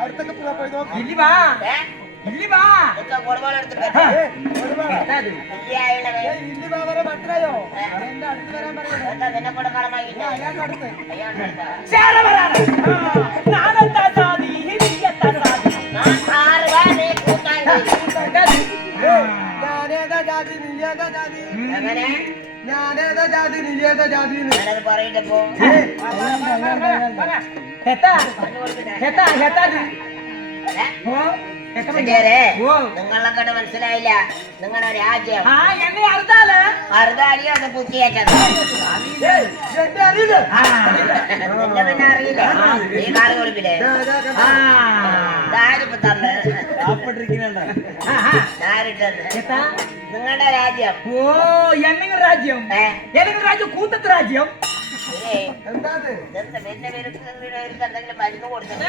അടുത്തൊക്കെ പോവാ പോയി നോക്കി ಇಲ್ಲಿ ಬಾ ಕೊಡಬಾಳ ಇಲ್ಲಿ ಬಾ വരെ മനസ്സിലായോ എന്റെ അടുത്ത് വരാൻ ನಾನಂತ ಸಾದಿ ಹಿರಿಯತ್ತ ಸಾದಿ ഞാനേതാ ജാതി നീയേതാ ജാതി ഞാനേതാ ജാതി നീയേതാ ജാതി പറയണ്ടപ്പോ നിങ്ങളെക്കട്ട് മനസ്സിലായില്ല നിങ്ങളുടെ രാജ്യം അറുതാലിയോ അത് കുത്തിയേറ്റത് പിന്നെ അറിയില്ല ഈ കാട് കൊടുപ്പില്ലേ ആരിപ്പോ തന്നെ നിങ്ങളുടെ രാജ്യം രാജ്യം രാജ്യം കൂത്തത്ത് രാജ്യം എന്തെങ്കിലും മരുന്ന് കൊടുത്തത്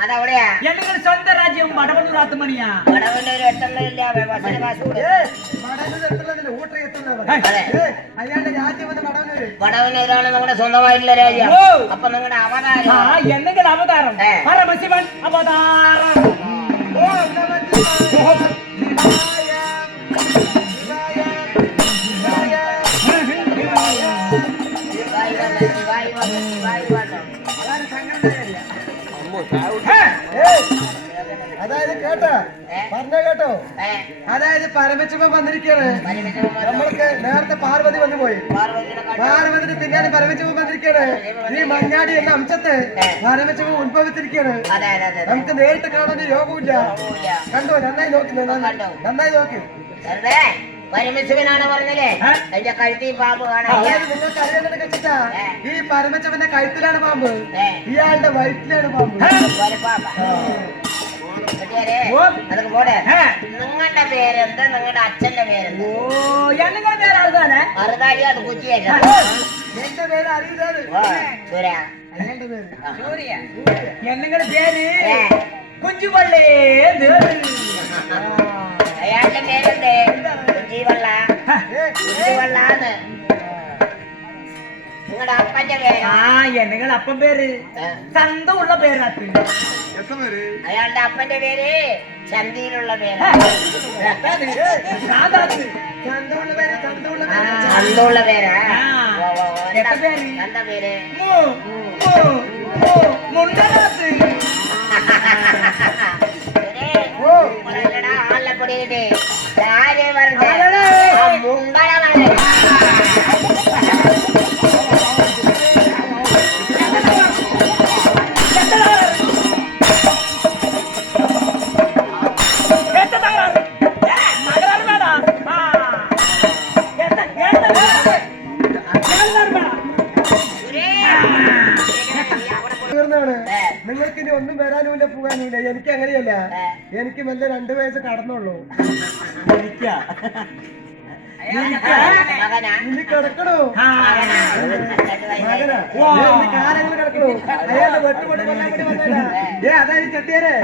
അതവിടെയാ ഞങ്ങളുടെ സ്വന്തം രാജ്യം വടവണ്ണൂർ ആത്തുമണിയാ വടവണ്ണൂർ എത്തുന്നില്ല വടവണ്ണൂരാണ് നിങ്ങളുടെ സ്വന്തമായിട്ടുള്ള രാജ്യം അപ്പൊ നിങ്ങളുടെ അവതാരം എന്തെങ്കിലും അവതാരം പരമശിവൻ അവതാരം അതായത് കേട്ടോ പറഞ്ഞ കേട്ടോ അതായത് പരമശിവൻ വന്നിരിക്കുകയാണ് നമ്മൾക്ക് നേരത്തെ പാർവതി വന്നു പോയി പാർവതിന് പിന്നാലെ പരമശിവൻ വന്നിരിക്കുകയാണ് ഈ മഞ്ഞാടി എന്ന അംശത്തെ പരമശിവൻ ഉത്ഭവിച്ചിരിക്കുകയാണ് നമുക്ക് നേരിട്ട് കാണാൻ യോഗമില്ല കണ്ടോ നന്നായി നോക്കി നന്നായി നോക്കി പരമശിവനാണ് പറഞ്ഞല്ലേ അതിന്റെ കഴുത്തിൽ പാമ്പ് കാണാൻ നിങ്ങൾക്ക് അറിയാൻ വെച്ചിട്ടാ ഈ പരമശിവന്റെ കഴുത്തിലാണ് പാമ്പ് ഇയാളുടെ വയറ്റിലാണ് പാമ്പ് അതൊക്കെ പോടെ നിങ്ങളുടെ പേരെന്ത് നിങ്ങളുടെ അച്ഛന്റെ പേരെന്ത് അറുതാലി അത് കുറ്റിയേറ്റ എന്റെ പേര് അറിയില്ലാതെ എന്നുങ്ങളുടെ പേര് കുഞ്ചുപള്ളി അയാളുടെ പേരെന്ത് കുഞ്ചിവള്ള കുഞ്ചിവള്ളാന്ന് നിങ്ങളുടെ അപ്പന്റെ പേര് എന്നുങ്ങളുടെ അപ്പം പേര് ചന്തമുള്ള പേരാത്ത് അയാളുടെ അപ്പന്റെ പേര് ചന്തിയിലുള്ള പേര് ചന്തമുള്ള പേരാ എന്താ പേര് ആളെ പൊടിയിട്ട് ആരെ പറഞ്ഞ മുണ്ടട നിങ്ങൾക്ക് ഇനി ഒന്നും വരാനുമില്ല പോകാനുമില്ല എനിക്ക് അങ്ങനെയല്ല എനിക്ക് മെല്ലെ 2 വയസ്സ് കടന്നുള്ളൂ ഇനി കിടക്കണോ മകനാ കാലങ്ങൾ കിടക്കണോ അയാളുടെ വെട്ടുകൊണ്ട് കൊല്ലാൻ വേണ്ടി വന്നേടാ അതായത് ചെട്ടിയാരെ